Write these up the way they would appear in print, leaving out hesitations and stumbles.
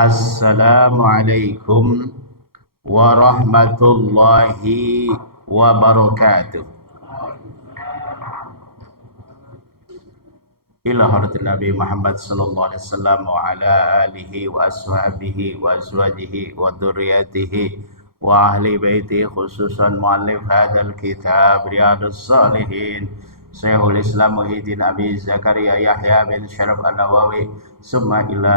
Assalamualaikum warahmatullahi wabarakatuh. Ila haratin Nabi Muhammad sallallahu alaihi wasallam wa ala alihi wa ashabihi wa azwajihi wa dzurriyyatihi wa ahli baiti, khususan muallif hadzal kitab Riyadhus Shalihin Syekhul Islam Muhyiddin Abi Zakaria Yahya bin Syaraf An-Nawawi, summa ila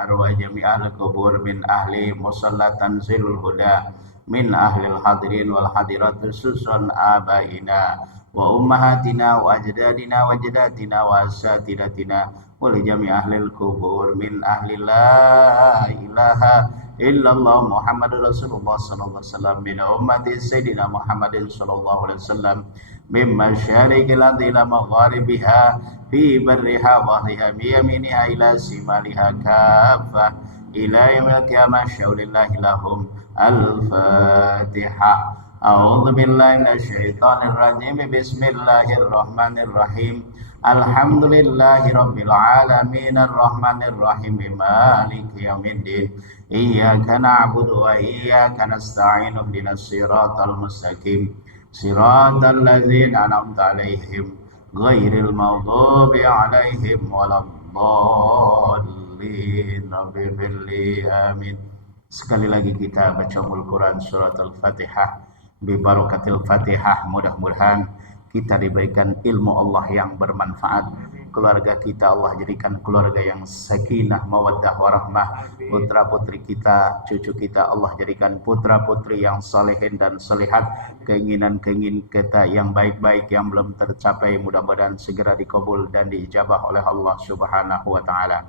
arwah jami'al kubur min ahli musalla tanzilul huda min ahlil hadirin wal hadirat, khususan abaina wa ummahatina wa ajdadina wa jadatina wa asatidatina wa li jami' ahlil kubur min ahli la ilaha illallah Muhammadur Rasulullah sallallahu alaihi wasallam min ummati sayyidina Muhammadin sallallahu alaihi wasallam min masyariqil ardi ila magharibiha fi barriha wa yaminiha ila simaliha kaffah ila yaumil qiyamah syaulillahi lahum. Al-Fatihah. A'udzu billahi minasyaitonir rajim. Bismillahirrahmanirrahim. Alhamdulillahi rabbil alamin arrahmanir rahim maliki yaumiddin. Iyyaka na'budu wa iyyaka nasta'in. Ihdinas siratal mustaqim. Siratal ladzina an'amta 'alaihim ghairil maghdubi 'alaihim waladdallin. Rabbi firli amin. Sekali lagi kita baca Al-Quran surat Al-Fatihah. Bibarakatil Fatihah, mudah-mudahan kita diberikan ilmu Allah yang bermanfaat. Keluarga kita Allah jadikan keluarga yang sakinah, mawaddah, warahmah. Putra-putri kita, cucu kita Allah jadikan putra-putri yang solehin dan solehat. Keinginan-keinginan kita yang baik-baik yang belum tercapai mudah-mudahan segera dikabul dan diijabah oleh Allah Subhanahu wa ta'ala.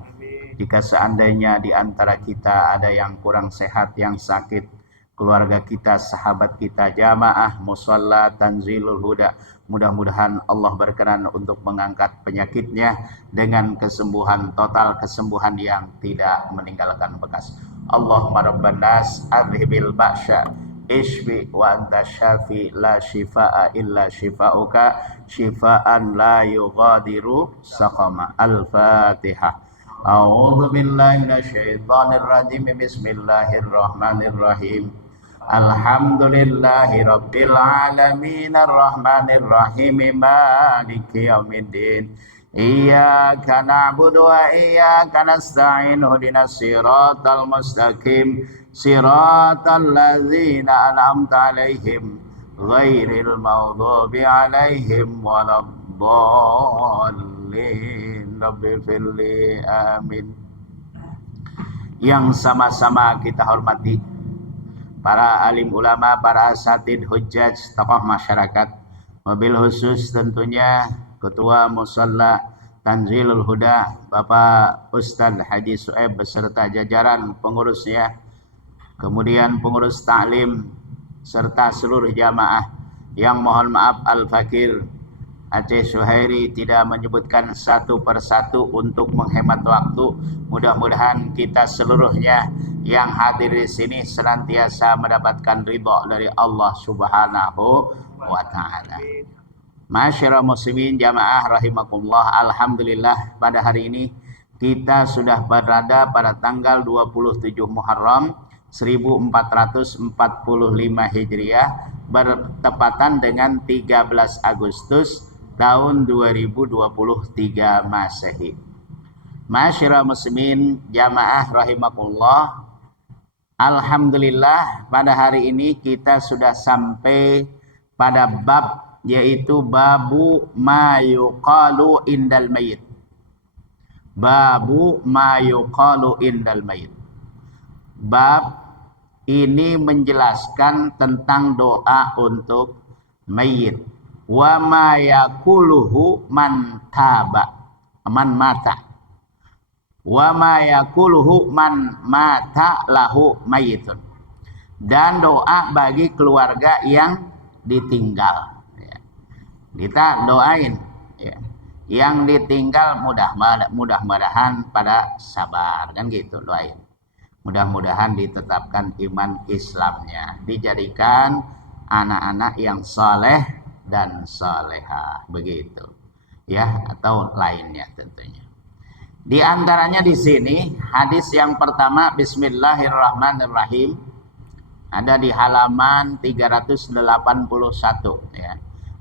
Jika seandainya di antara kita ada yang kurang sehat, yang sakit, keluarga kita, sahabat kita, jamaah musalla tanzilul huda, mudah-mudahan Allah berkenan untuk mengangkat penyakitnya dengan kesembuhan total, kesembuhan yang tidak meninggalkan bekas. Allahumma rabban nas adhibil ba'sya ishfi wa anta syafi la shifaa illa shifauka shifaan la yughadiru saqama. Al-Fatihah. A'udzu billahi minasyaitonir rajim. Bismillahirrahmanirrahim. Alhamdulillahi rabbil alamin arrahmanir rahim maliki yaumiddin. Iyyaka na'budu wa iyyaka nasta'in. Ihdinas siratal mustaqim. Siratal ladzina an'amta 'alaihim ghairil maghdubi 'alaihim waladdallin. Rabbi firli amin. Yang sama-sama kita hormati para alim ulama, para asatid, hujjaj, tokoh masyarakat, mobil khusus tentunya Ketua Musalla Tanzilul Huda Bapak Ustadz Haji Su'aib beserta jajaran pengurusnya, kemudian pengurus ta'lim serta seluruh jamaah. Yang mohon maaf Al-Fakir Aceh Suhairi tidak menyebutkan satu persatu untuk menghemat waktu. Mudah-mudahan kita seluruhnya yang hadir di sini senantiasa mendapatkan ridha dari Allah Subhanahu wa ta'ala. Masyarakat muslimin jamaah rahimakumullah, alhamdulillah pada hari ini kita sudah berada pada tanggal 27 Muharram 1445 Hijriah bertepatan dengan 13 Agustus tahun 2023 Masehi. Masyarakat muslimin jamaah rahimakumullah, alhamdulillah pada hari ini kita sudah sampai pada bab, yaitu babu ma yuqalu indal mayit. Babu ma yuqalu indal mayit. Bab ini menjelaskan tentang doa untuk mayit. Wa ma yaquluhu man mata. Wa ma yaquluhu man mata lahu mayitun. Dan doa bagi keluarga yang ditinggal. Kita doain ya. Yang ditinggal mudah-mudahan pada sabar, kan gitu, doain. Mudah-mudahan ditetapkan iman Islamnya, dijadikan anak-anak yang saleh dan salehah, begitu ya, atau lainnya tentunya. Di antaranya di sini hadis yang pertama, Bismillahirrahmanirrahim, ada di halaman 381 ya.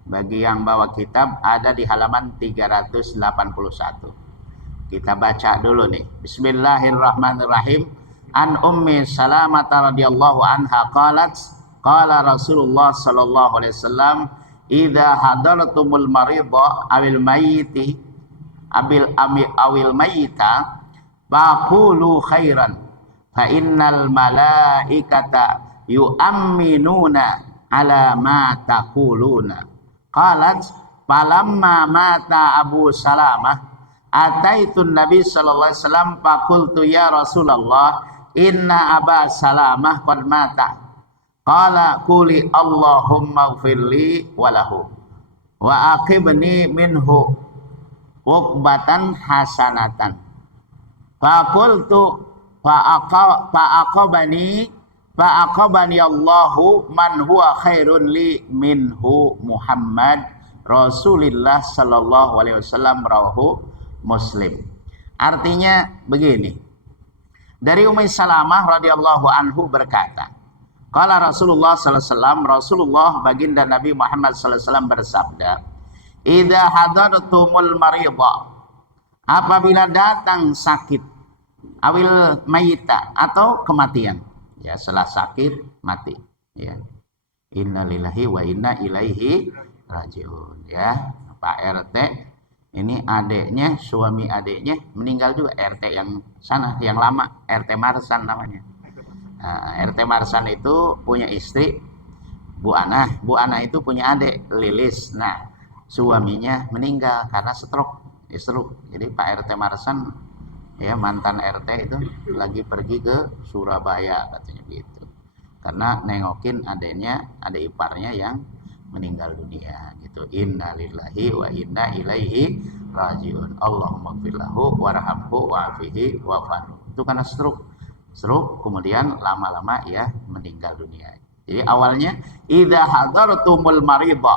Bagi yang bawa kitab ada di halaman 381. Kita baca dulu nih. Bismillahirrahmanirrahim. An Ummi Salamah radhiyallahu anha qalat qala Rasulullah sallallahu alaihi wasallam idza hadartumul maridha awil mayyiti awil mayyita faqulu khairan fa innal malaikata yu'minuna ala ma taquluna. Qalat falamma mata Abu Salamah ataitun Nabi sallallahu alaihi wasallam faqultu ya Rasulullah inna Aba Salamah qad mata. Qala quli Allahumma ighfirli walahu wa aqibni minhu uqbatan hasanatan. Faqultu fa'aqabani Allahu man huwa khairun li minhu Muhammad Rasulullah sallallahu alaihi wasallam, rawahu Muslim. Artinya begini. Dari Ummi Salamah radhiyallahu anhu berkata, qala Rasulullah sallallahu alaihi wasallam, Rasulullah baginda Nabi Muhammad sallallahu alaihi wasallam bersabda, idza hadartumul maridha, apabila datang sakit, awil mayita atau kematian, ya setelah sakit mati, ya innalillahi wa inna ilaihi rajiun. Ya Pak RT ini adiknya, suami adiknya meninggal juga, RT yang sana yang lama, RT Marsan namanya. RT Marsan itu punya istri Bu Ana itu punya adik Lilis. Nah suaminya meninggal karena stroke. Jadi Pak RT Marsan ya mantan RT itu lagi pergi ke Surabaya katanya gitu, karena nengokin adiknya, adik iparnya yang meninggal dunia gitu. Innalillahi wa inna ilaihi rajiun. Allahumma gfirlahu warhamhu wa'afihi wa'fanhu. Itu karena stroke kemudian lama-lama ya meninggal dunia. Jadi awalnya idza hadartumul maridha,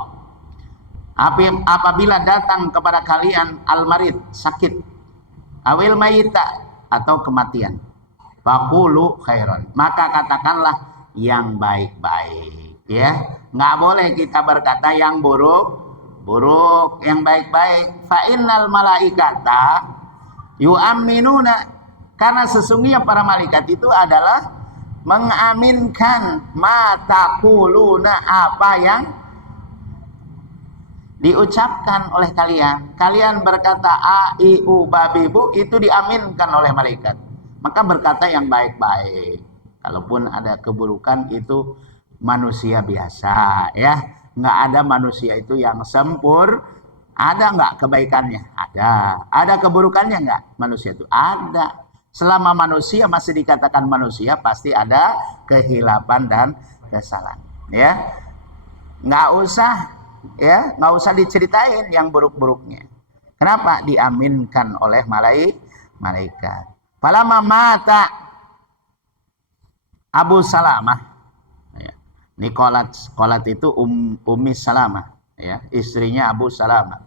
apabila datang kepada kalian al-marid, sakit, awil mayita atau kematian, faqulu khairan, maka katakanlah yang baik-baik, ya. Nggak boleh kita berkata yang buruk, yang baik-baik. Fa innal malaikata yu'minuna, karena sesungguhnya para malaikat itu adalah mengaminkan ma taquluna, apa yang diucapkan oleh kalian. Kalian berkata a i u babi bu, itu diaminkan oleh malaikat. Maka berkata yang baik-baik. Kalaupun ada keburukan itu manusia biasa, ya. Nggak ada manusia itu yang sempurna. Ada nggak kebaikannya? Ada keburukannya nggak? Manusia itu ada. Selama manusia masih dikatakan manusia, pasti ada kehilapan dan kesalahan, ya. Nggak usah diceritain yang buruk-buruknya. Kenapa? Diaminkan oleh malaikat. Falamma mata Abu Salamah, ya. Ini qolat itu Ummi Salamah, ya, istrinya Abu Salamah.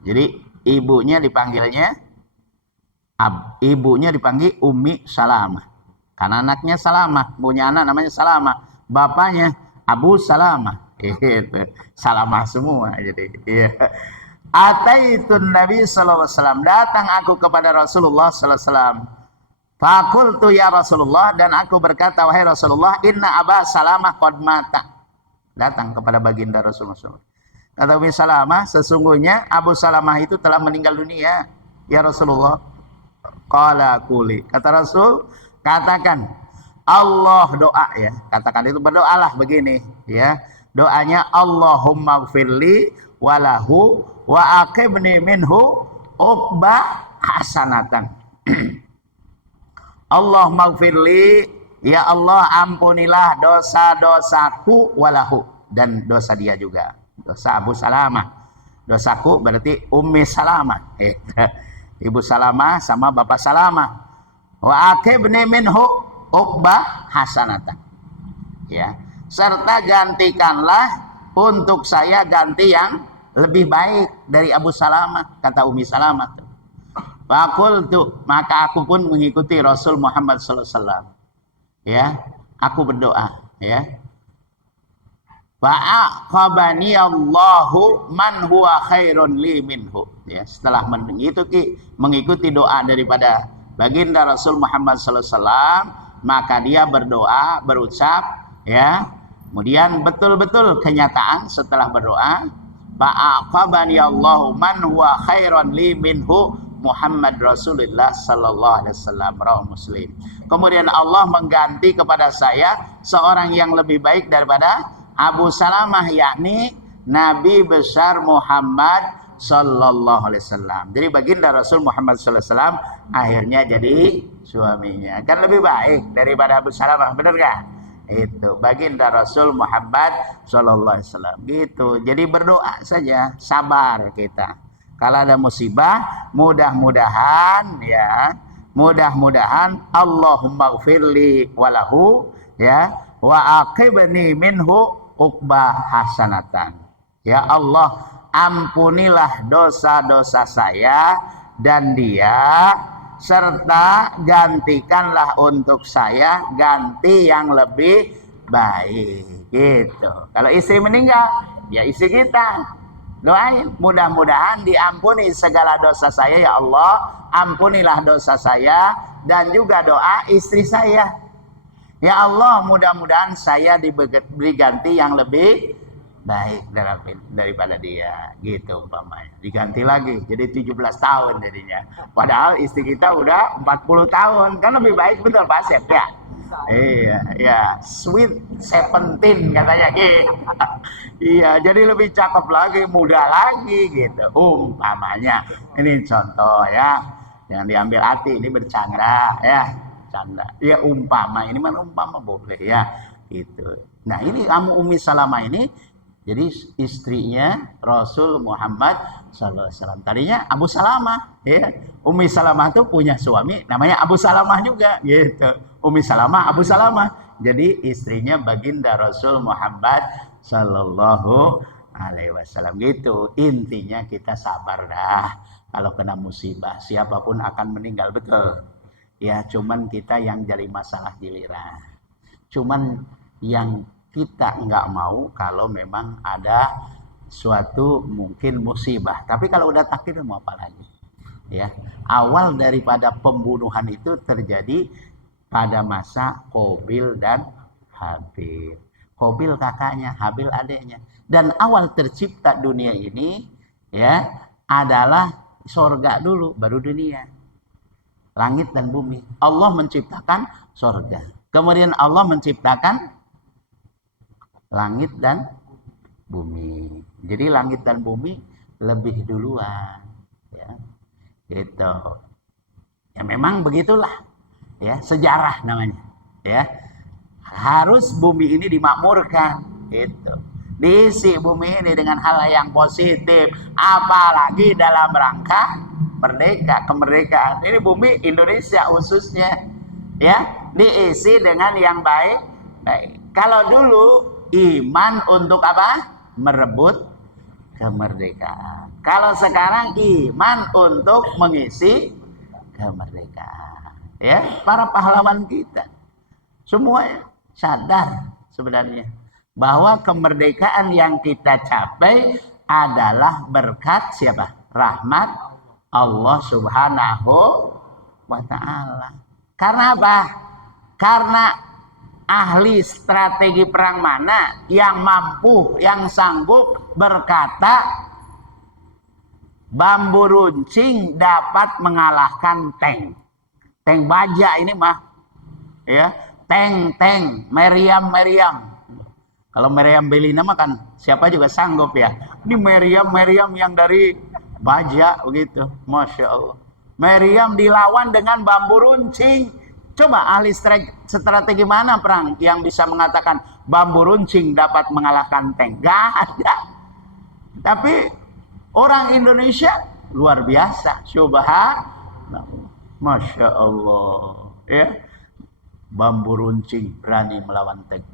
Jadi ibunya dipanggil Ummi Salamah karena anaknya Salamah, punya anak namanya Salamah, bapaknya Abu Salamah. Itu Salamah semua. Jadi iya. Ataitun Nabi sallallahu alaihi wasallam, datang aku kepada Rasulullah sallallahu alaihi wasallam. Faqultu ya Rasulullah, dan aku berkata wahai Rasulullah, inna Aba Salamah qad mata. Datang kepada baginda Rasulullah. Kata Ummi Salamah, sesungguhnya Abu Salamah itu telah meninggal dunia ya Rasulullah. Qala quli, kata Rasul, katakan Allah, doa, ya. Katakan itu, berdoalah begini, ya. Doanya Allahumma gfirli walahu wa aqibni minhu uqba hasanatan. Allahumma gfirli, ya Allah ampunilah dosa-dosaku, walahu, dan dosa dia juga, dosa Abu Salamah. Dosaku berarti Ummi Salamah, Ibu Salamah sama Bapak Salamah. Wa aqibni minhu uqba hasanatan, ya. Serta gantikanlah untuk saya ganti yang lebih baik dari Abu Salamah, kata Ummi Salamah. Faqultu, maka aku pun mengikuti Rasul Muhammad sallallahu alaihi wasallam. Ya, aku berdoa, ya. Fa'aqabani Allahu man huwa khairun li minhu. Ya, setelah mengikuti doa daripada baginda Rasul Muhammad sallallahu alaihi wasallam, maka dia berdoa, berucap, ya. Kemudian betul-betul kenyataan setelah berdoa, fa'aqabani Allahu man huwa khairun li minhu Muhammad Rasulullah sallallahu alaihi wasallam, rawahu Muslim. Kemudian Allah mengganti kepada saya seorang yang lebih baik daripada Abu Salamah, yakni Nabi besar Muhammad sallallahu alaihi wasallam. Jadi baginda Rasul Muhammad sallallahu alaihi wasallam akhirnya jadi suaminya. Kan lebih baik daripada Abu Salamah, benar enggak? Itu baginda Rasul Muhammad sallallahu alaihi wasallam. Gitu. Jadi berdoa saja, sabar kita. Kalau ada musibah, mudah-mudahan ya, mudah-mudahan Allahumma gfirli walahu ya, wa aqibni minhu uqbah hasanatan. Ya Allah, ampunilah dosa-dosa saya dan dia, serta gantikanlah untuk saya ganti yang lebih baik. Gitu. Kalau istri meninggal, ya istri kita doain, mudah-mudahan diampuni segala dosa saya ya Allah, ampunilah dosa saya dan juga doa istri saya. Ya Allah, mudah-mudahan saya diberi ganti yang lebih baik daripada dia, gitu umpamanya. Diganti lagi jadi 17 tahun jadinya. Padahal istri kita udah 40 tahun. Kan lebih baik, betul Pak Asep ya? Iya, ya, sweet 17 katanya gitu. Iya, jadi lebih cakep lagi, muda lagi gitu. Umpamanya. Ini contoh ya. Jangan diambil hati, ini bercanda ya. Canda. Ya umpama, ini mah umpama boleh ya. Gitu. Nah, ini kamu Ummi Salamah ini jadi istrinya Rasul Muhammad sallallahu alaihi wasallam. Tadinya Abu Salamah ya. Ummi Salamah tuh punya suami namanya Abu Salamah juga gitu. Ummi Salamah, Abu Salamah. Jadi istrinya baginda Rasul Muhammad sallallahu alaihi wasallam gitu. Intinya kita sabar dah. Kalau kena musibah, siapapun akan meninggal, betul. Ya, cuman kita yang jadi masalah giliran. Cuman yang kita nggak mau kalau memang ada suatu mungkin musibah. Tapi kalau udah takdir mau apa lagi? Ya, awal daripada pembunuhan itu terjadi pada masa Qabil dan Habil. Qabil kakaknya, Habil adiknya. Dan awal tercipta dunia ini ya adalah sorga dulu, baru dunia. Langit dan bumi. Allah menciptakan sorga. Kemudian Allah menciptakan langit dan bumi. Jadi langit dan bumi lebih duluan. Ya. Gitu. Ya memang begitulah. Ya, sejarah namanya. Ya. Harus bumi ini dimakmurkan. Gitu. Diisi bumi ini dengan hal yang positif. Apalagi dalam rangka merdeka, kemerdekaan. Ini bumi Indonesia khususnya. Ya, diisi dengan yang baik. Baik. Kalau dulu iman untuk apa? Merebut kemerdekaan. Kalau sekarang iman untuk mengisi kemerdekaan. Ya, para pahlawan kita semua sadar sebenarnya bahwa kemerdekaan yang kita capai adalah berkat siapa? Rahmat Allah Subhanahu wa ta'ala. Karena apa? Karena ahli strategi perang mana yang mampu, yang sanggup berkata bambu runcing dapat mengalahkan tank. Tank baja ini mah ya, tank meriam. Kalau meriam Belina mah kan siapa juga sanggup ya. Ini meriam yang dari baja begitu. Masya Allah. Meriam dilawan dengan bambu runcing. Coba ahli strategi mana perang yang bisa mengatakan bambu runcing dapat mengalahkan tank? Gak ada. Tapi orang Indonesia luar biasa. Subhanallah. Masya Allah. Ya. Bambu runcing berani melawan tank.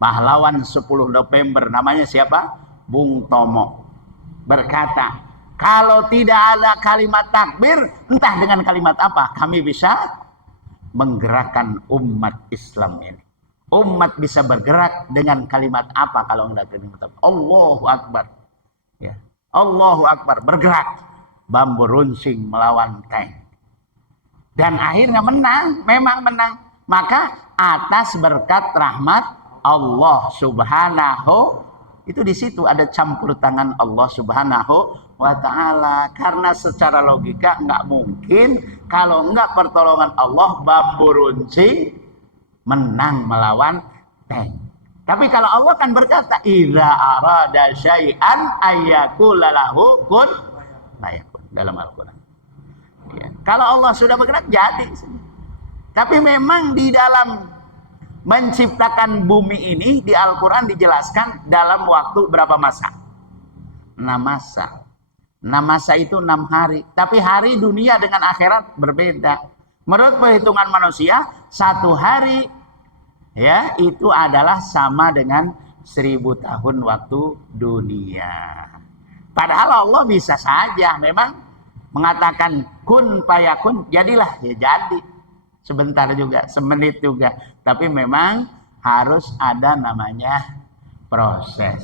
Pahlawan 10 November namanya siapa? Bung Tomo. Berkata, Kalau tidak ada kalimat takbir, entah dengan kalimat apa, kami bisa menggerakkan umat Islam ini. Umat bisa bergerak dengan kalimat apa kalau enggak kalimat apa? Allahu Akbar. Ya. Allahu Akbar, bergerak. Bambu runcing melawan tank. Dan akhirnya menang, memang menang. Maka atas berkat rahmat Allah Subhanahu, itu di situ ada campur tangan Allah Subhanahu wa ta'ala. Karena secara logika nggak mungkin kalau nggak pertolongan Allah bambu runcing menang melawan tank. Tapi kalau Allah kan berkata, idza arada syai'an ayyakula lahu kun fayakun, dalam Al-Qur'an. Ya. Kalau Allah sudah bergerak jadi. Tapi memang di dalam menciptakan bumi ini di Al-Qur'an dijelaskan dalam waktu berapa masa? 6 masa. 6 masa itu 6 hari. Tapi hari dunia dengan akhirat berbeda. Menurut perhitungan manusia, 1 hari ya itu adalah sama dengan 1000 tahun waktu dunia. Padahal Allah bisa saja memang mengatakan kun fayakun, jadilah, ya jadi. Sebentar juga, semenit juga. Tapi memang harus ada namanya proses.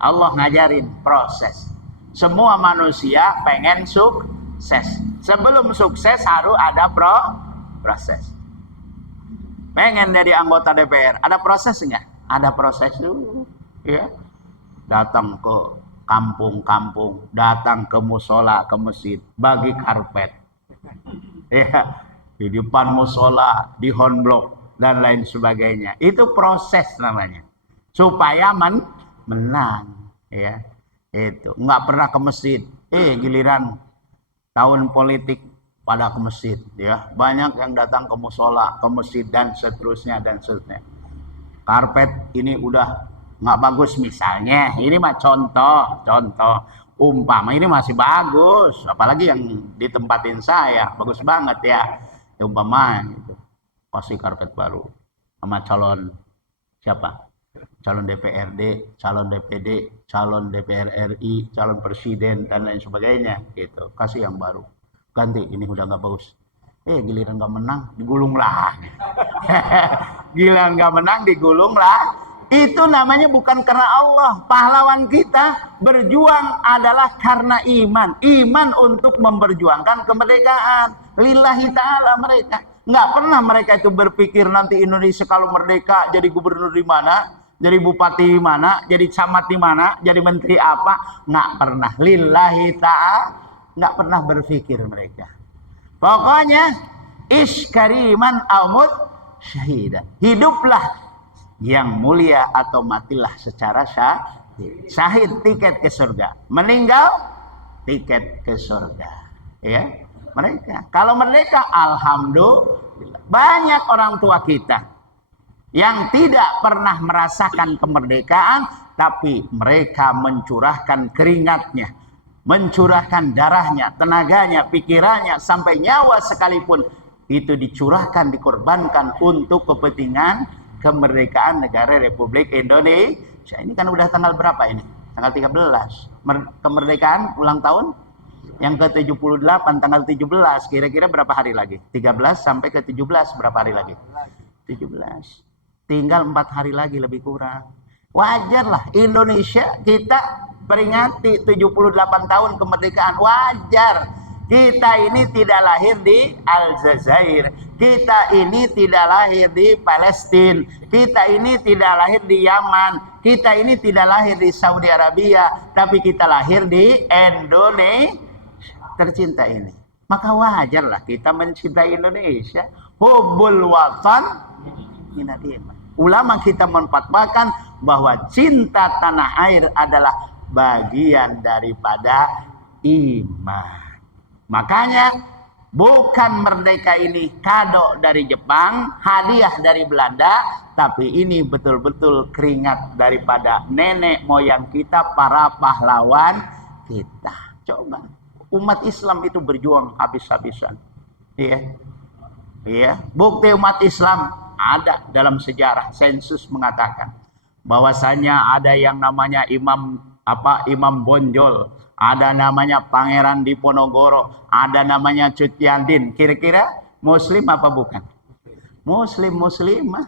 Allah ngajarin proses. Semua manusia pengen sukses. Sebelum sukses harus ada proses. Pengen jadi anggota DPR, ada proses nggak? Ada proses dulu. Ya. Datang ke kampung-kampung, datang ke musola, ke masjid, bagi karpet. Ya. Di depan musola, di hornblock dan lain sebagainya. Itu proses namanya. Supaya menang, ya. Itu nggak pernah ke masjid. Giliran tahun politik pada ke masjid, ya. Banyak yang datang ke musola, ke masjid dan seterusnya dan seterusnya. Karpet ini udah nggak bagus misalnya. Ini mah contoh. Umpama ini masih bagus, apalagi yang ditempatin saya, bagus banget ya. Umpama gitu, kasih karpet baru sama calon siapa? Calon DPRD, calon DPD, calon DPR RI, calon presiden dan lain sebagainya gitu. Kasih yang baru. Ganti, ini udah nggak bagus. Giliran nggak menang, digulung lah. Giliran nggak menang, digulung lah. Itu namanya bukan karena Allah. Pahlawan kita berjuang adalah karena iman. Iman untuk memperjuangkan kemerdekaan. Lillahi ta'ala mereka. Nggak pernah mereka itu berpikir nanti Indonesia kalau merdeka jadi gubernur di mana, jadi bupati di mana, jadi camat di mana, jadi menteri apa. Nggak pernah. Lillahi ta'ala. Nggak pernah berpikir mereka. Pokoknya iskariman amut syahidah. Hiduplah yang mulia atau matilah secara syahid. Syahid tiket ke surga, meninggal tiket ke surga. Ya, mereka. Kalau mereka, alhamdulillah. Banyak orang tua kita yang tidak pernah merasakan kemerdekaan, tapi mereka mencurahkan keringatnya, mencurahkan darahnya, tenaganya, pikirannya, sampai nyawa sekalipun itu dicurahkan, dikorbankan untuk kepentingan kemerdekaan negara Republik Indonesia. Ini kan udah tanggal berapa ini? Tanggal 13. Kemerdekaan ulang tahun yang ke-78 tanggal 17. Kira-kira berapa hari lagi? 13 sampai ke 17 berapa hari lagi? 17. Tinggal 4 hari lagi lebih kurang. Wajarlah Indonesia kita peringati 78 tahun kemerdekaan. Wajar. Kita ini tidak lahir di Aljazair. Kita ini tidak lahir di Palestina. Kita ini tidak lahir di Yaman. Kita ini tidak lahir di Saudi Arabia. Tapi kita lahir di Indonesia tercinta ini. Maka wajarlah kita mencintai Indonesia. Hubbul watan minal iman. Ulama kita memfatwakan bahwa cinta tanah air adalah bagian daripada iman. Makanya bukan merdeka ini kado dari Jepang, hadiah dari Belanda, tapi ini betul-betul keringat daripada nenek moyang kita, para pahlawan kita. Coba umat Islam itu berjuang habis-habisan. Iya. Bukti umat Islam ada dalam sejarah. Sensus mengatakan bahwasanya ada yang namanya Imam Bonjol ada namanya Pangeran Diponegoro, ada namanya Cut Yadin. Kira-kira muslim apa bukan? Muslimah.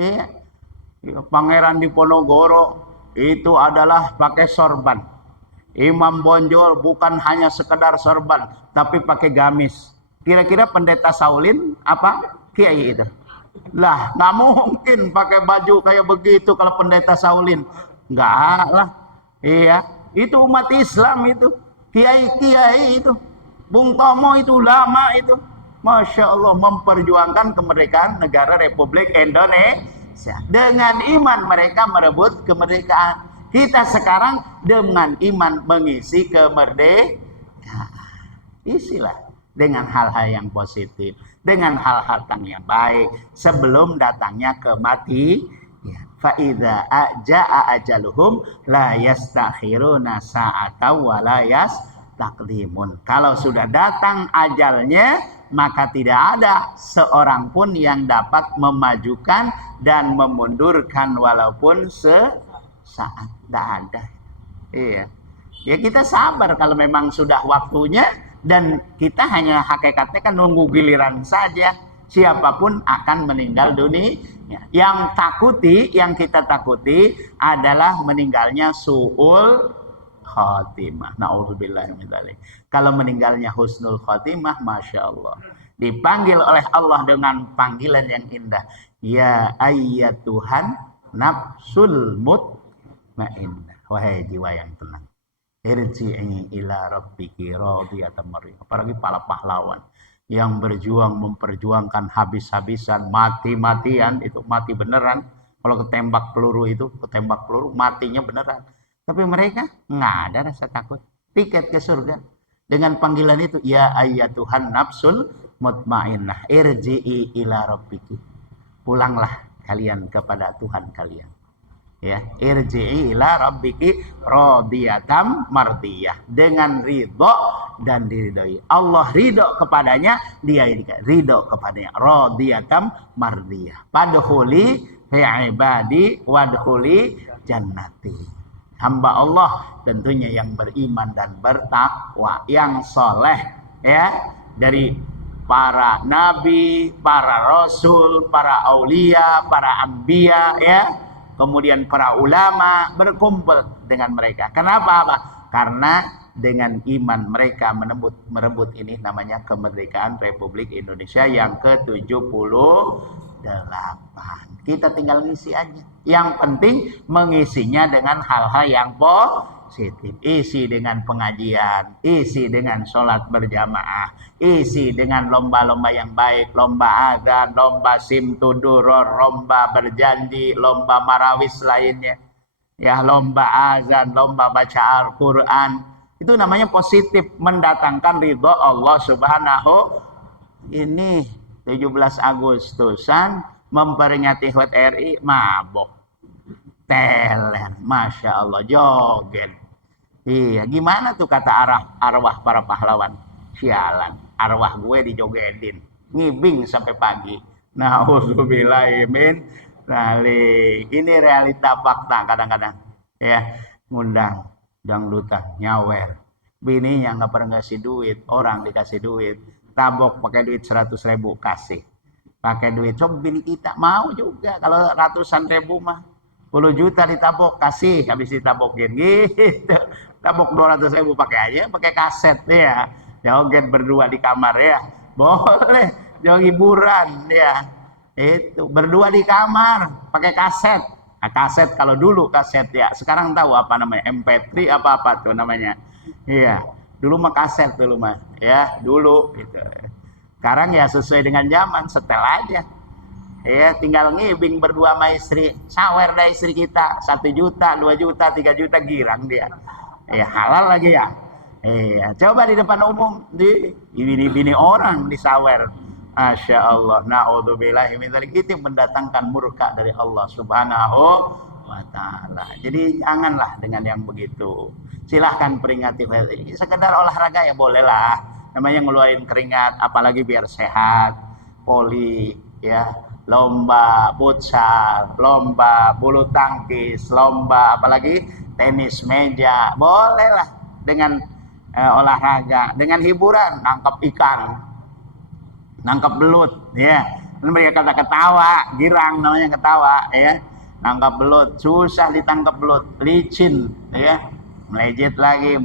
Iya. Pangeran Diponegoro itu adalah pakai sorban. Imam Bonjol bukan hanya sekedar sorban, tapi pakai gamis. Kira-kira pendeta Saulin apa? Kiai itu. Lah, nggak mungkin pakai baju kayak begitu kalau pendeta Saulin. Nggak lah. Iya, itu umat Islam itu. Kiai-kiai itu. Bung Tomo itu ulama itu. Masya Allah, memperjuangkan kemerdekaan negara Republik Indonesia. Dengan iman mereka merebut kemerdekaan. Kita sekarang dengan iman mengisi kemerdekaan. Isilah dengan hal-hal yang positif, dengan hal-hal yang baik sebelum datangnya kematian. Fa idza jaa ajaluhum la yastakhiruna sa'atan wa la yastaqdimun. Kalau sudah datang ajalnya, maka tidak ada seorang pun yang dapat memajukan dan memundurkan walaupun sesaat. Tidak ada. Iya. Ya kita sabar kalau memang sudah waktunya, dan kita hanya hakikatnya kan nunggu giliran saja. Siapapun akan meninggal dunia. Yang kita takuti adalah meninggalnya su'ul khatimah. Na'udzubillah min dzalik. Kalau meninggalnya husnul khatimah, masya Allah, dipanggil oleh Allah dengan panggilan yang indah. Ya ayyatuhan nafsul mutmainnah. Wahai jiwa yang tenang. Irji'i ila rabbiki radiyatan mariyah. Apalagi para pahlawan yang berjuang, memperjuangkan habis-habisan, mati-matian, itu mati beneran. Kalau ketembak peluru matinya beneran. Tapi mereka nggak ada rasa takut. Tiket ke surga. Dengan panggilan itu, ya ayyatuhan nafsul mutmainnah, irji'i ila rabbiki. Pulanglah kalian kepada Tuhan kalian. Ya, irji'i ila rabbiki radiyatan mardiyah, dengan ridho dan diridhoi. Allah ridho kepadanya, dia ridho kepadanya. Radiyatan mardiyah. Padkhuli fi ibadi wadkhuli jannati. Hamba Allah tentunya yang beriman dan bertakwa, yang soleh, ya, dari para nabi, para rasul, para aulia, para anbiya, ya. Kemudian para ulama berkumpul dengan mereka. Kenapa? Karena dengan iman mereka merebut ini namanya kemerdekaan Republik Indonesia yang ke-78. Kita tinggal ngisi aja. Yang penting mengisinya dengan hal-hal yang positif. Isi dengan pengajian, isi dengan sholat berjamaah, isi dengan lomba-lomba yang baik, lomba azan, lomba simtuduror, lomba berjanji, lomba marawis lainnya. Ya, lomba azan, lomba baca Al-Quran. Itu namanya positif, mendatangkan ridho Allah Subhanahu. Ini 17 Agustusan memperingati HUT RI, mabok, teler, masya Allah, joget. Iya, gimana tuh kata arwah para pahlawan? Sialan, arwah gue dijogetin, ngibing sampai pagi. Nauzubillahi min dzalik. Ini realita fakta kadang-kadang. Ya, ngundang dangdutan, nyawer. Bininya nggak pernah ngasih duit, orang dikasih duit. Tabok pakai duit 100.000 kasih. Pakai duit, coba bini kita mau juga kalau ratusan ribu mah. 10 juta ditabok, kasih, habis ditabokin gitu. Tabok 200.000 pakai aja, pakai kaset ya. Joget berdua di kamar ya. Boleh, jangan hiburan ya. Itu berdua di kamar pakai kaset. Nah, kaset kalau dulu kaset ya. Sekarang tahu apa namanya? MP3 apa tuh namanya. Iya. Dulu mah kaset dulu mah ya, dulu gitu. Sekarang ya sesuai dengan zaman, setel aja. Ya, tinggal ngibing berdua sama istri, sawer dah istri kita, 1 juta, 2 juta, 3 juta, girang dia. Ya, halal lagi ya. Iya, coba di depan umum, di bini orang disawer. Masya Allah, na'udzubillahi min dzalik. Itu mendatangkan murka dari Allah Subhanahu wa ta'ala. Jadi janganlah dengan yang begitu. Silahkan peringati, sekedar olahraga ya bolehlah. Namanya ngeluarin keringat, apalagi biar sehat. Poli, ya, lomba futsal, lomba bulu tangkis, lomba apalagi tenis meja, bolehlah. dengan olahraga, dengan hiburan, nangkap ikan, nangkap belut, ya. Mereka kata ketawa, girang namanya ketawa, ya. Nangkap belut, susah ditangkap belut, licin, ya. Melejet lagi,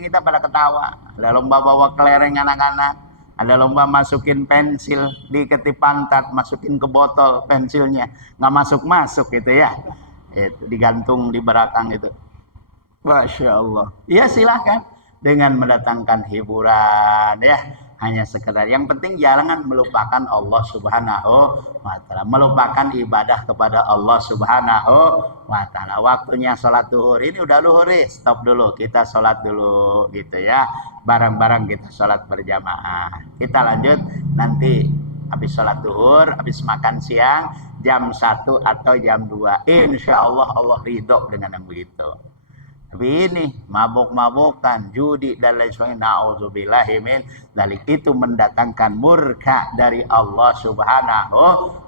kita pada ketawa. Ada lomba bawa kelereng anak-anak, ada lomba masukin pensil di ketip pantat, masukin ke botol pensilnya, nggak masuk gitu ya. Itu digantung di belakang itu. Masya Allah. Ya silahkan dengan mendatangkan hiburan, ya. Hanya sekedar yang penting jangan melupakan Allah Subhanahu wa taala, melupakan ibadah kepada Allah Subhanahu wa taala. Waktunya sholat duhur, ini udah duhur nih, stop dulu, kita sholat dulu gitu ya, bareng-bareng kita sholat berjamaah. Kita lanjut nanti habis sholat duhur, habis makan siang jam 1 atau jam 2, insya Allah Allah ridho dengan yang begitu. Tapi ini mabuk-mabukan, judi dan lain sebagainya, na'udzubillahi min dzalik, itu mendatangkan murka dari Allah Subhanahu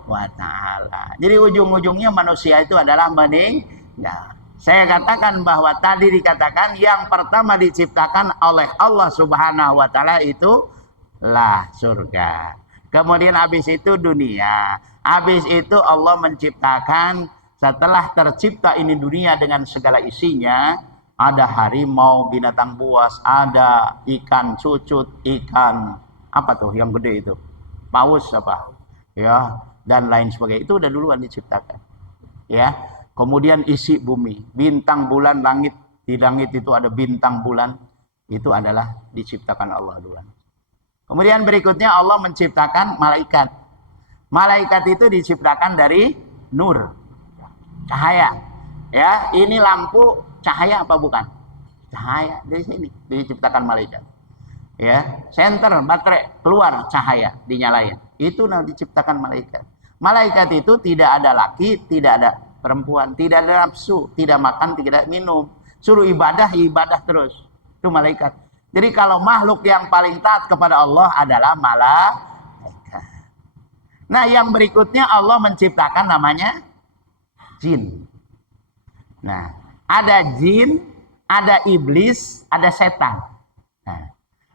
wa taala. Jadi ujung-ujungnya manusia itu adalah meninggal. Saya katakan bahwa tadi dikatakan yang pertama diciptakan oleh Allah Subhanahu wa taala itu lah surga. Kemudian habis itu dunia. Habis itu Allah menciptakan, setelah tercipta ini dunia dengan segala isinya, ada harimau, binatang buas, ada ikan cucut, ikan apa tuh yang gede itu, paus apa, ya, dan lain sebagainya. Itu udah duluan diciptakan, ya. Kemudian isi bumi, bintang, bulan, langit. Di langit itu ada bintang, bulan, itu adalah diciptakan Allah duluan. Kemudian berikutnya Allah menciptakan malaikat. Malaikat itu diciptakan dari nur, cahaya, ya. Ini lampu cahaya apa bukan? Cahaya, dari sini diciptakan malaikat. Ya, senter baterai keluar cahaya, dinyalain. Itu diciptakan malaikat. Malaikat itu tidak ada laki, tidak ada perempuan, tidak ada nafsu, tidak makan, tidak minum. Suruh ibadah, ibadah terus. Itu malaikat. Jadi kalau makhluk yang paling taat kepada Allah adalah malaikat. Nah, yang berikutnya Allah menciptakan namanya jin. Nah, ada jin, ada iblis, ada setan. Nah,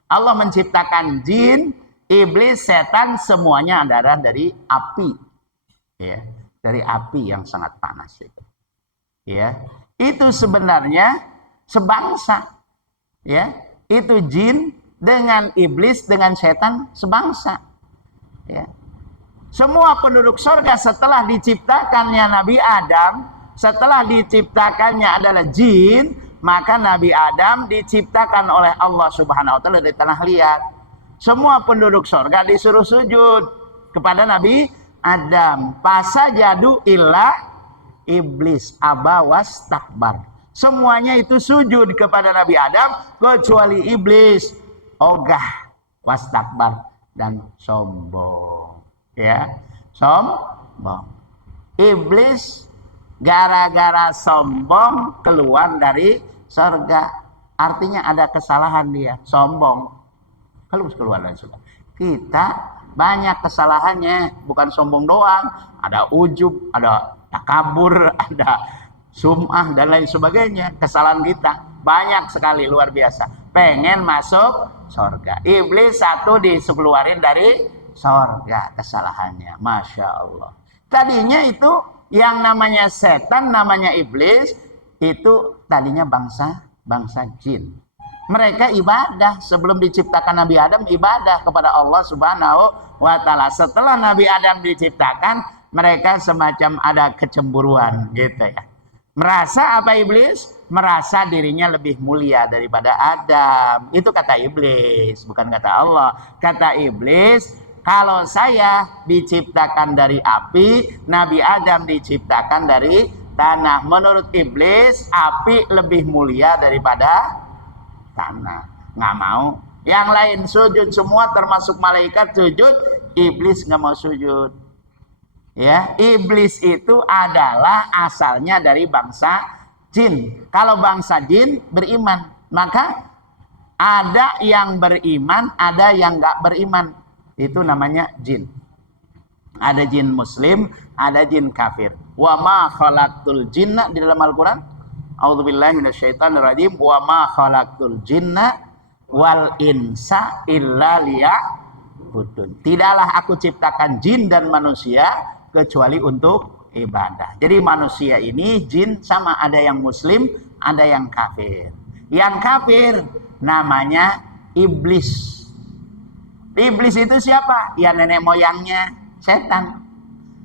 Allah menciptakan jin, iblis, setan, semuanya adalah dari api, ya, dari api yang sangat panas itu. Ya, itu sebenarnya sebangsa, ya, itu jin dengan iblis dengan setan sebangsa, ya. Semua penduduk surga setelah diciptakannya Nabi Adam, setelah diciptakannya adalah jin, maka Nabi Adam diciptakan oleh Allah Subhanahu wa taala dari tanah liat. Semua penduduk surga disuruh sujud kepada Nabi Adam. Fasajadu illa iblis aba wastakbar. Semuanya itu sujud kepada Nabi Adam kecuali iblis, ogah, wastakbar, dan sombong. Ya, sombong. Iblis gara-gara sombong keluar dari surga. Artinya ada kesalahan dia, sombong. Kalau keluar dari surga. Kita banyak kesalahannya, bukan sombong doang. Ada ujub, ada takabur, ada sum'ah dan lain sebagainya. Kesalahan kita banyak sekali, luar biasa. Pengen masuk surga. Iblis satu dikeluarin dari surga kesalahannya. Masya Allah. Tadinya itu yang namanya setan, namanya iblis, itu tadinya bangsa jin. Mereka ibadah sebelum diciptakan Nabi Adam, ibadah kepada Allah Subhanahu wa taala. Setelah Nabi Adam diciptakan, mereka semacam ada kecemburuan gitu ya. Merasa apa iblis? Merasa dirinya lebih mulia daripada Adam. Itu kata iblis, bukan kata Allah. Kata iblis, kalau saya diciptakan dari api, Nabi Adam diciptakan dari tanah. Menurut iblis, api lebih mulia daripada tanah. Nggak mau. Yang lain sujud semua, termasuk malaikat sujud. Iblis nggak mau sujud. Ya, iblis itu adalah asalnya dari bangsa jin. Kalau bangsa jin beriman, maka ada yang beriman, ada yang nggak beriman. Itu namanya jin. Ada jin muslim, ada jin kafir. Wa ma khalaqtul jinna di dalam Al-Quran. A'udzubillahi minasyaitonirrajim. Wa ma khalaqtul jinna wal insa illa liya'budun. Tidaklah aku ciptakan jin dan manusia kecuali untuk ibadah. Jadi manusia ini jin sama, ada yang muslim, ada yang kafir. Yang kafir namanya iblis. Iblis itu siapa? Ya nenek moyangnya setan.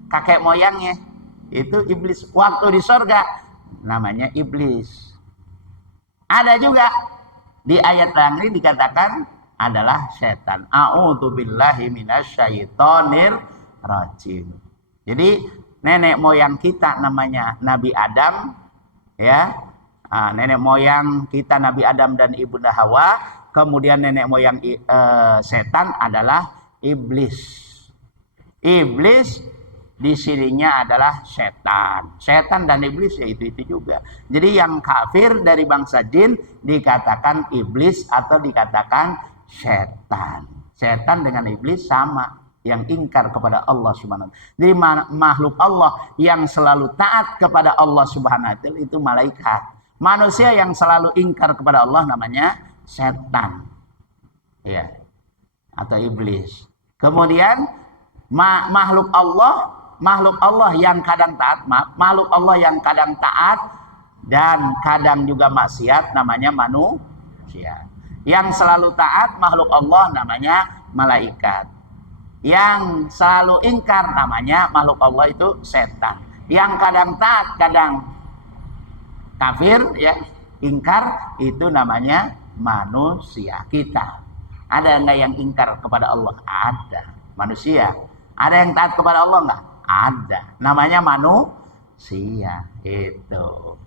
Kakek moyangnya itu iblis. Waktu di sorga namanya iblis. Ada juga di ayat lain dikatakan adalah setan. A'udzubillahi minasyaitonir rajim. Jadi nenek moyang kita namanya Nabi Adam, ya. Nenek moyang kita Nabi Adam dan Ibunda Hawa. Kemudian nenek moyang setan adalah iblis. Iblis di sininya adalah setan. Setan dan iblis ya itu juga. Jadi yang kafir dari bangsa jin dikatakan iblis atau dikatakan setan. Setan dengan iblis sama, yang ingkar kepada Allah Subhanahu wa taala. Jadi makhluk Allah yang selalu taat kepada Allah Subhanahu wa taala itu malaikat. Manusia yang selalu ingkar kepada Allah namanya setan. Ya. Atau iblis. Kemudian makhluk Allah yang kadang taat, makhluk Allah yang kadang taat dan kadang juga maksiat namanya manusia. Yang selalu taat makhluk Allah namanya malaikat. Yang selalu ingkar namanya makhluk Allah itu setan. Yang kadang taat, kadang kafir, ya, ingkar itu namanya manusia kita. Ada enggak yang ingkar kepada Allah? Ada. Manusia. Ada yang taat kepada Allah enggak? Ada. Namanya manusia. Itu.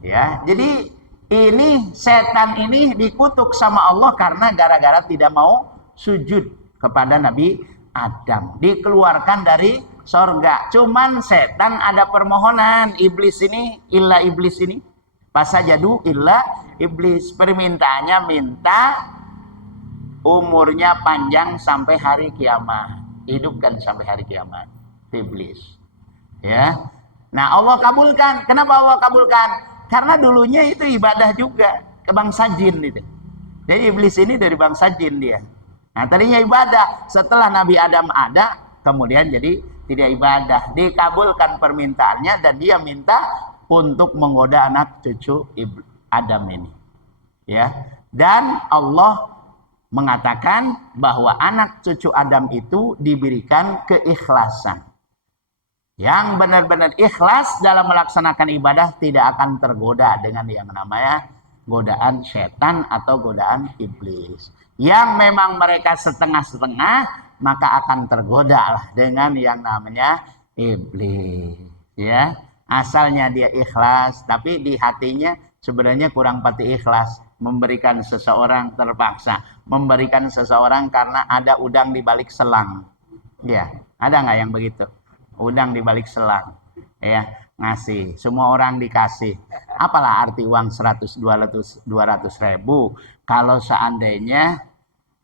Ya, jadi ini setan ini dikutuk sama Allah karena gara-gara tidak mau sujud kepada Nabi Adam. Dikeluarkan dari sorga. Cuman setan ada permohonan. Iblis ini, illa iblis ini. Pasajadu illa iblis. Permintaannya minta umurnya panjang sampai hari kiamat. Hidupkan sampai hari kiamat. Iblis. Ya. Nah, Allah kabulkan. Kenapa Allah kabulkan? Karena dulunya itu ibadah juga ke bangsa jin itu. Jadi iblis ini dari bangsa jin dia. Nah, tadinya ibadah, setelah Nabi Adam ada, kemudian jadi tidak ibadah. Dikabulkan permintaannya dan dia minta untuk menggoda anak cucu Adam ini. Ya. Dan Allah mengatakan bahwa anak cucu Adam itu diberikan keikhlasan. Yang benar-benar ikhlas dalam melaksanakan ibadah tidak akan tergoda dengan yang namanya godaan setan atau godaan iblis. Yang memang mereka setengah-setengah, maka akan tergoda lah dengan yang namanya iblis. Ya, asalnya dia ikhlas, tapi di hatinya sebenarnya kurang pati ikhlas. Memberikan seseorang terpaksa, memberikan seseorang karena ada udang di balik selang. Ya, ada nggak yang begitu? Udang di balik selang, ya, ngasih, semua orang dikasih. Apalah arti uang 100, 200 ribu kalau seandainya,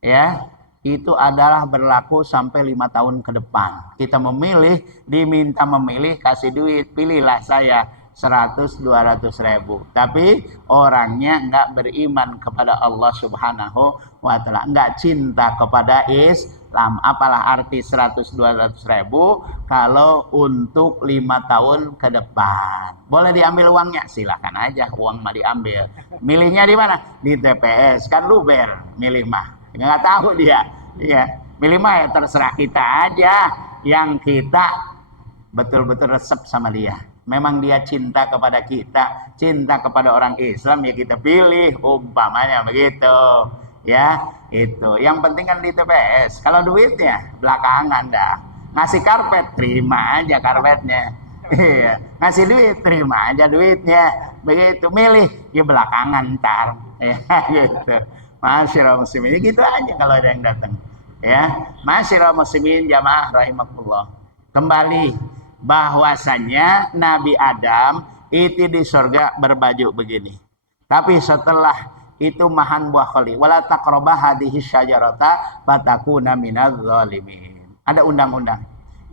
ya, itu adalah berlaku sampai 5 tahun ke depan. Kita memilih, diminta memilih, kasih duit, pilihlah saya 100, 200 ribu. Tapi orangnya nggak beriman kepada Allah Subhanahu wa ta'ala, nggak cinta kepada Islam. Apalah arti 100, 200 ribu kalau untuk 5 tahun ke depan. Boleh diambil uangnya? Silakan aja, uang mah diambil. Milihnya di mana? Di TPS. Kan luber milih mah. Nggak tahu dia. Iya, milih mah ya terserah kita aja. Yang kita betul-betul resep sama dia. Memang dia cinta kepada kita, cinta kepada orang Islam, ya kita pilih, umpamanya begitu. Ya, itu. Yang penting kan di TPS. Kalau duitnya belakangan dah. Ngasih karpet, terima aja karpetnya. Iya. Ngasih duit, terima aja duitnya. Begitu. Milih, ya belakangan ntar. Ya, gitu. Masyaallah muslimin, gitu aja kalau ada yang datang. Ya, masyaallah muslimin jamaah rahimakumullah. Kembali bahwasannya Nabi Adam itu di surga berbaju begini. Tapi setelah itu mahan buah khali, wala taqrabah hadhihi syajarata fatakuna minadz zalimin. Ada undang-undang.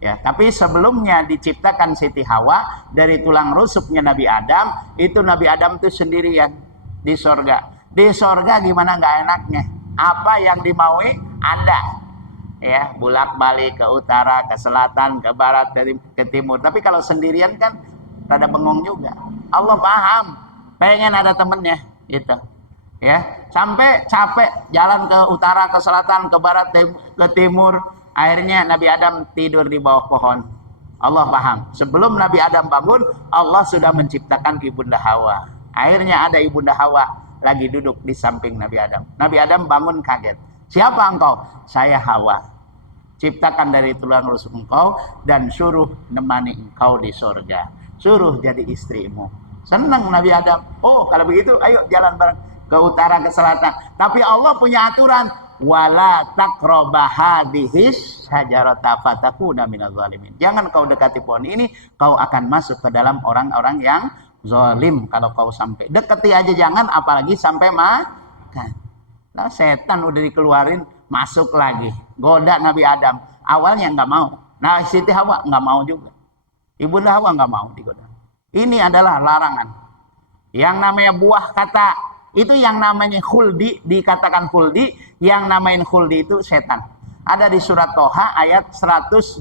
Ya, tapi sebelumnya diciptakan Siti Hawa dari tulang rusuknya Nabi Adam, itu Nabi Adam itu sendirian di sorga. Di sorga gimana nggak enaknya? Apa yang dimaui ada. Ya, bolak-balik ke utara, ke selatan, ke barat, ke timur. Tapi kalau sendirian kan rada bengong juga. Allah paham, pengen ada temennya, gitu. Ya, sampai capek jalan ke utara, ke selatan, ke barat, ke timur. Akhirnya Nabi Adam tidur di bawah pohon. Allah paham. Sebelum Nabi Adam bangun, Allah sudah menciptakan Ibunda Hawa. Akhirnya ada Ibunda Hawa lagi duduk di samping Nabi Adam. Nabi Adam bangun kaget. Siapa engkau? Saya Hawa. Ciptakan dari tulang rusuk engkau dan suruh nemani engkau di sorga. Suruh jadi istrimu. Senang Nabi Adam. Oh, kalau begitu ayo jalan bareng ke utara, ke selatan. Tapi Allah punya aturan. Wala taqraba hadhis syajarata fatakuna minadz zalimin. Jangan kau dekati pohon ini, kau akan masuk ke dalam orang-orang yang zalim kalau kau sampai. Dekati aja jangan, apalagi sampai makan. Nah, setan udah dikeluarin, masuk lagi. Goda Nabi Adam. Awalnya nggak mau. Nah, Siti Hawa nggak mau juga. Ibunda Hawa nggak mau digoda. Ini adalah larangan. Yang namanya buah kata, itu yang namanya khuldi, dikatakan khuldi. Yang namain khuldi itu setan. Ada di surat Toha ayat 120.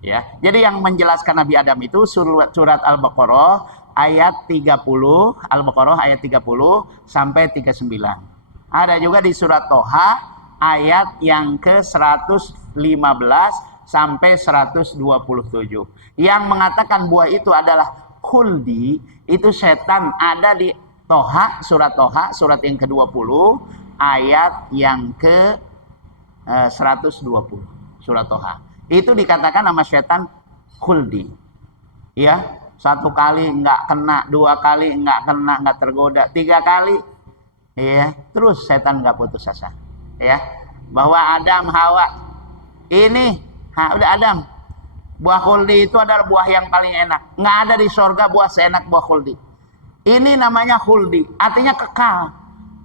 Ya, jadi yang menjelaskan Nabi Adam itu surat Al-Baqarah ayat 30, Al-Baqarah ayat 30 sampai 39. Ada juga di surat Toha ayat yang ke 115 sampai 127. Yang mengatakan buah itu adalah khuldi, itu setan, ada di Toha, surat yang ke-20 ayat yang ke 120, surat Toha. Itu dikatakan nama setan khuldi. Ya, satu kali nggak kena, dua kali nggak kena, nggak tergoda, tiga kali, ya, terus setan nggak putus asa. Ya, bahwa Adam Hawa ini, udah Adam, buah khuldi itu adalah buah yang paling enak. Nggak ada di sorga buah seenak buah khuldi. Ini namanya khuldi, artinya kekal.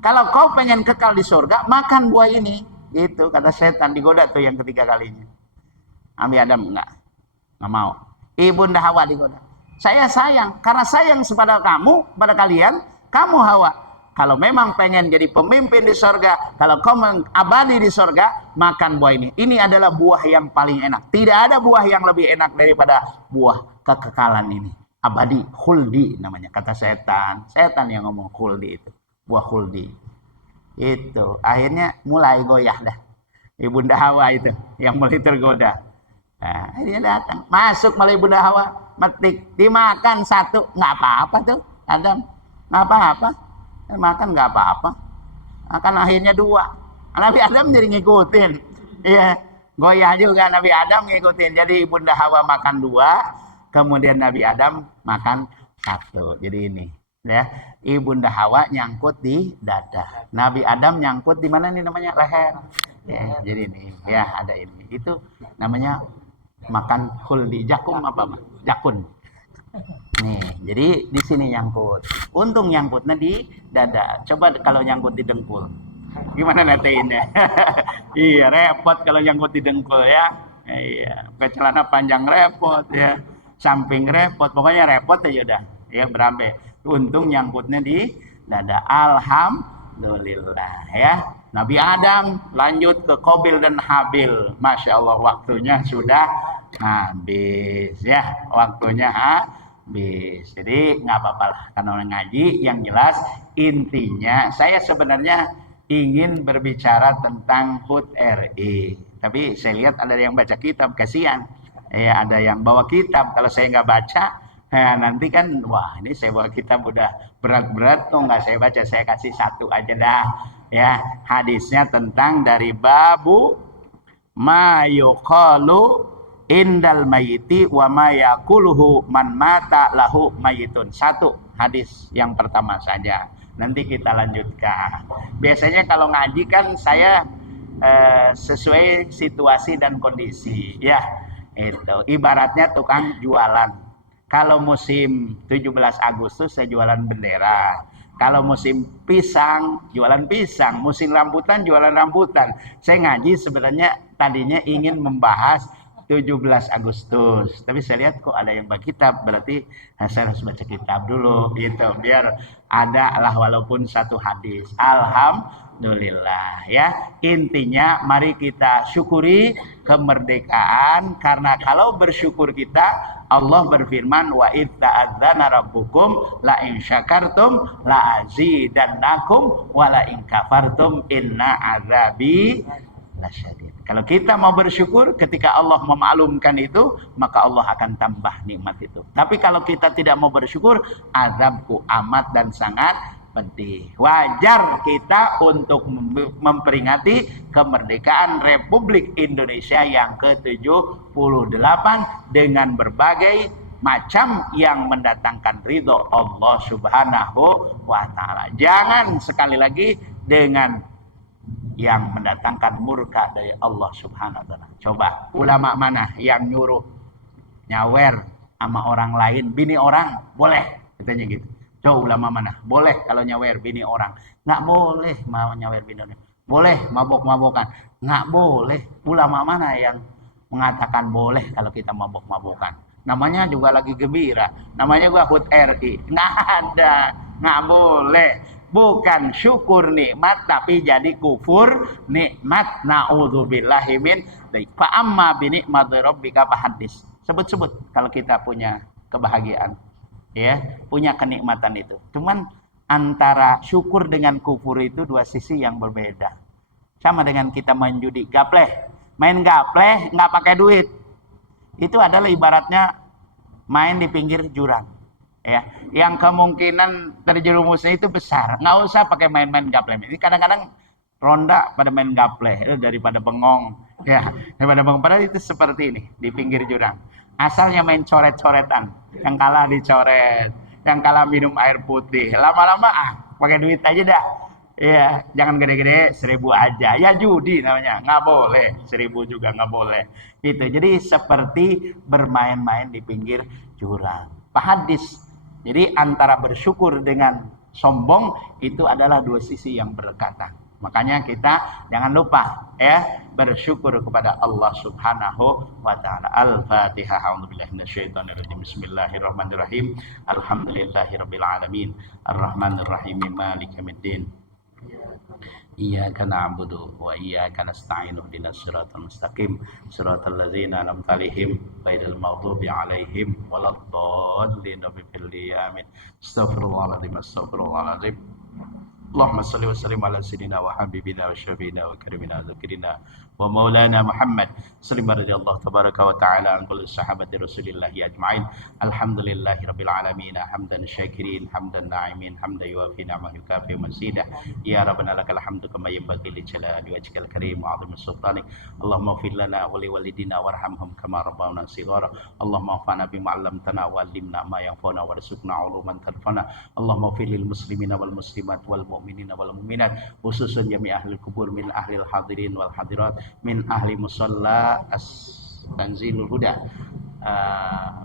Kalau kau pengen kekal di surga, makan buah ini. Gitu kata setan, digoda tuh yang ketiga kalinya. Nabi Adam enggak mau. Ibunda Hawa digoda. Saya sayang, karena sayang kepada kamu, pada kalian, kamu Hawa. Kalau memang pengen jadi pemimpin di surga, kalau kau abadi di surga, makan buah ini. Ini adalah buah yang paling enak. Tidak ada buah yang lebih enak daripada buah kekekalan ini. Abadi, khuldi namanya, kata setan. Setan yang ngomong khuldi itu. Buah khuldi itu akhirnya mulai goyah dah Ibunda Hawa itu yang mulai tergoda. Nah, dia datang masuk malah Ibunda Hawa metik, dimakan satu nggak apa-apa tuh Adam, nggak apa-apa, makan nggak apa-apa, akan akhirnya dua. Nabi Adam jadi ngikutin, iya, goyah juga Nabi Adam ngikutin. Jadi Ibunda Hawa makan dua, kemudian Nabi Adam makan satu. Jadi ini ya, Ibunda Hawa nyangkut di dada, Nabi Adam nyangkut di mana nih namanya, leher. Ya, jadi ini ya ada ini, itu namanya makan khuldi. Jakum apa mah? Jakun. Nih, jadi di sini nyangkut. Untung nyangkutnya di dada. Coba kalau nyangkut di dengkul, gimana nateinnya? Iya repot kalau nyangkut di dengkul ya. Iya, pakai celana panjang repot ya, samping repot, pokoknya repot aja udah. Ya berambe. Untung nyangkutnya di dada. Alhamdulillah ya. Nabi Adam lanjut ke Qabil dan Habil. Masya Allah, waktunya sudah habis ya. Waktunya habis. Jadi nggak apa-apa lah, karena orang ngaji. Yang jelas intinya saya sebenarnya ingin berbicara tentang HUT RI. Tapi saya lihat ada yang baca kitab, kasihan. Ya, ada yang bawa kitab. Kalau saya nggak baca, nanti kan, wah ini saya bawa kitab udah berat-berat tuh, nggak saya baca, saya kasih satu aja dah. Ya, hadisnya tentang dari babu ma yuqalu indal mayiti wa ma yakuluhu man mata lahu mayitun. Satu hadis yang pertama saja. Nanti kita lanjutkan. Biasanya kalau ngaji kan saya sesuai situasi dan kondisi. Ya, itu ibaratnya tukang jualan. Kalau musim 17 Agustus saya jualan bendera. Kalau musim pisang, jualan pisang. Musim rambutan, jualan rambutan. Saya ngaji sebenarnya tadinya ingin membahas 17 Agustus. Tapi saya lihat kok ada yang baca kitab, berarti saya harus baca kitab dulu gitu biar ada lah walaupun satu hadis. Alhamdulillah ya. Intinya mari kita syukuri kemerdekaan, karena kalau bersyukur kita, Allah berfirman wa idza adzana rabbukum la in syakartum la azidannakum wa la in kafartum inna azabi lasyadid. Kalau kita mau bersyukur ketika Allah memaklumkan itu, maka Allah akan tambah nikmat itu. Tapi kalau kita tidak mau bersyukur, azabku amat dan sangat pedih. Wajar kita untuk memperingati kemerdekaan Republik Indonesia yang ke-78 dengan berbagai macam yang mendatangkan ridho Allah Subhanahu wa Ta'ala. Jangan sekali lagi dengan yang mendatangkan murka dari Allah Subhanahu wa Ta'ala. Coba ulama mana yang nyuruh nyawer sama orang lain, bini orang boleh, katanya gitu. Coba ulama mana boleh kalau nyawer bini orang? Nggak boleh mau nyawer bini orang. Boleh mabok-mabokan? Nggak boleh. Ulama mana yang mengatakan boleh kalau kita mabok-mabokan? Namanya juga lagi gembira, namanya gua HUT RI. Nggak ada, nggak boleh. Bukan syukur nikmat, tapi jadi kufur nikmat. Na'udzubillahi min dzalik. Fa amma bi ni'mati rabbika fahaddits. Sebut-sebut kalau kita punya kebahagiaan, ya, punya kenikmatan itu. Cuman antara syukur dengan kufur itu dua sisi yang berbeda. Sama dengan kita main judi, gapleh. Main gapleh nggak pakai duit. Itu adalah ibaratnya main di pinggir jurang. Ya, yang kemungkinan terjerumusnya itu besar. Nggak usah pakai main-main gapleh. Ini kadang-kadang ronda pada main gapleh daripada bengong. Ya, daripada bengong. Padahal itu seperti ini di pinggir jurang. Asalnya main coret-coretan, yang kalah dicoret, yang kalah minum air putih. Lama-lama pakai duit aja dah. Ya, jangan gede-gede, 1.000 aja. Ya judi namanya, nggak boleh. 1.000 juga nggak boleh. Itu. Jadi seperti bermain-main di pinggir jurang. Pak hadis. Jadi antara bersyukur dengan sombong itu adalah dua sisi yang berdekatan. Makanya kita jangan lupa ya bersyukur kepada Allah Subhanahu wa Ta'ala. Al-Fatihah. A'udzubillahi minasyaitonirrajim. Bismillahirrahmanirrahim. Alhamdulillahirabbil alamin. Arrahmanirrahim. Maliki yaumiddin. Iyyaka na'budu wa iyyaka nasta'in. Ihdinas siratal mustaqim. Siratal ladzina an'amta 'alaihim ghairil maghdubi 'alaihim waladdallin. Amin. Astaghfirullahaladzim. Astaghfirullahaladzim. Allahumma salli wa sallim ala sayyidina wa habibina wa syafiina wa karimina wa dzakirina wa maulana Muhammad sallallahu radhiyallahu tabaraka wa ta'ala an kulli sahabati Rasulillahi ajma'in. Alhamdulillahi rabbil alamin. Hamdan syakirin, hamdan na'imin, hamdan yuwafi ni'amahu yukafi mazidah. Ya rabbana lakal hamdu kama yanbaghi li jalali wajhikal karim wa 'azimi sultanik. Allahumma ighfir lana wa li walidina warhamhum kama rabbawna shighara. Allahumma anfa'na bima 'allamtana wa 'allimna ma yanfa'una warzuqna 'uluman tanfa'una. Allahumma ighfir lil muslimina wal muslimat wal mu'minina wal mu'minat, khususan jami' ahli kubur min ahli hadirin wal hadirat, min ahli musalla tanzilul huda,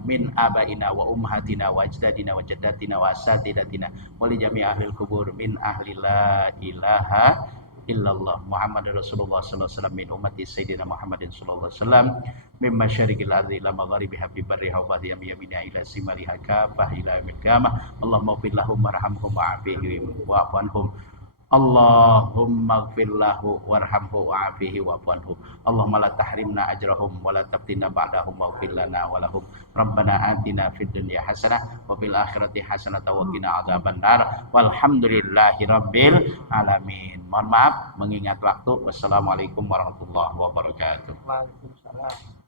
min abaina wa ummahatina wa ajdadina wa jaddatina wa asatidatina wa li jami' ahli kubur min ahli la ilaha illallah Muhammadur Rasulullah sallallahu alaihi wasallam min ummati sayyidina Muhammadin sallallahu alaihi wasallam min masyariqil ardi ila magharibiha bi barriha wa bi yaminiha ila simaliha kafah ila yaumil qiyamah. Allahumma ighfir lahum warhamhum wa'afihim wa'fu anhum. Allahumma ighfir lahu warhamhu wa'afihi wa'fu anhu. Allahumma la tahrimna ajrahum wa la taftinna ba'dahum waghfir lana wa lahum. Rabbana atina fid dunya hasanah wa fil akhirati hasanah wa qina adzabannar. Walhamdulillahi rabbil alamin. Mohon maaf mengingat waktu. Wassalamualaikum warahmatullahi wabarakatuh. Waalaikumsalam.